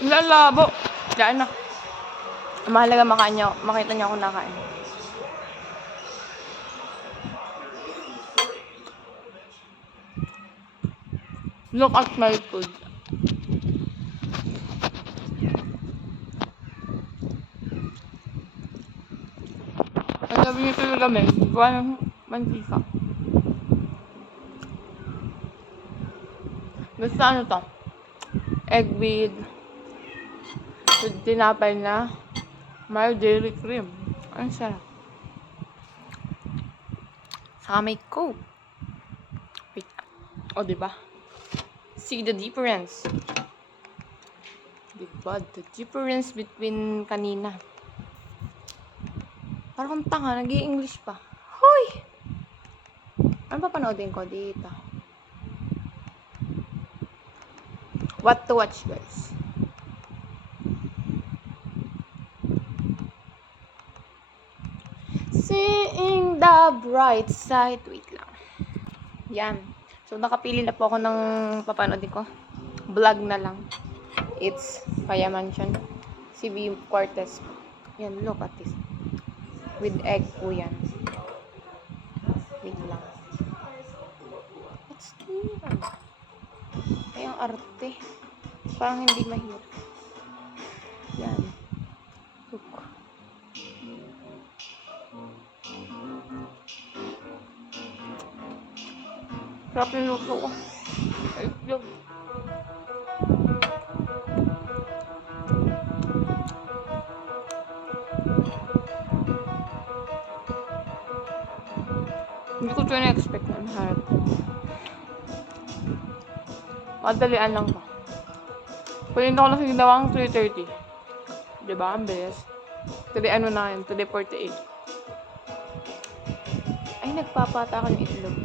Lalabo. Diyan na. Mahalaga makita niya ako nakain. Look at my food. Ang sabi nito yung lamin, gawa ng mantika. Basta ano to? Egg with tinapay na may dairy cream. Ang sarap. Saka may Coke. Wait. O, diba? See the difference. Diba? The difference between kanina. Parang tanga, nag-i-English pa. Hoy! Ano pa panoodin ko dito? What to watch, guys? Seeing the bright side. Wait lang. Yan. So, nakapili na po ako ng papanoodin ko. Vlog na lang. It's Paya Mansion. Si B. Cortez. Yan, look at this. With egg po yan. Wait lang. What's this? Ay, ang arte. Parang hindi mahirap. Yan. Look. Sarap yung luto ko. Ay, yun. Hindi ko ito na-expect na maharap. Madalian lang to. Pwede na ko lang ginawang 3:30. Diba? Ang bilis. Today ano na yun? Today 48. Ay, nagpapata ka ng itlog.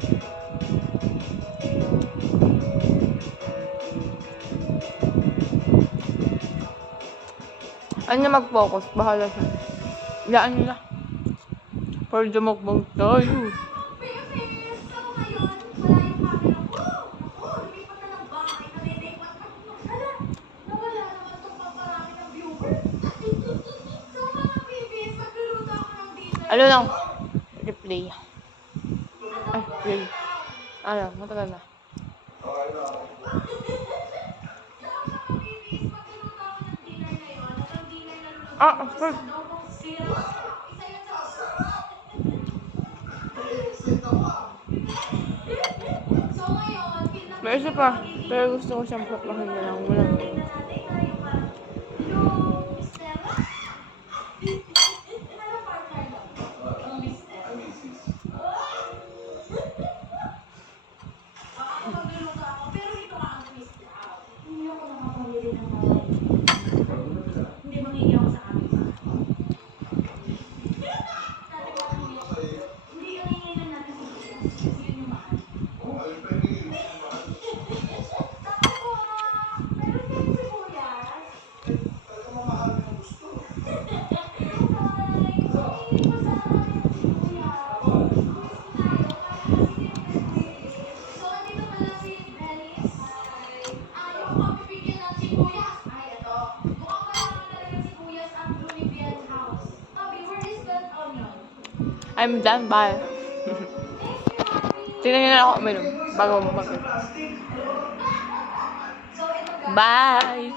Ano na mag-focus? Bahala siya. Ilaan nila. Para dumukbang tayo. Ano lang? Replay. Ay, play. Ano, matagal na. Of course. May isa pa. Pero gusto ko siyang papahin na lang. Wala. I'm done. Bye. Tingnan nyo na ako uminom bago mag- Bye!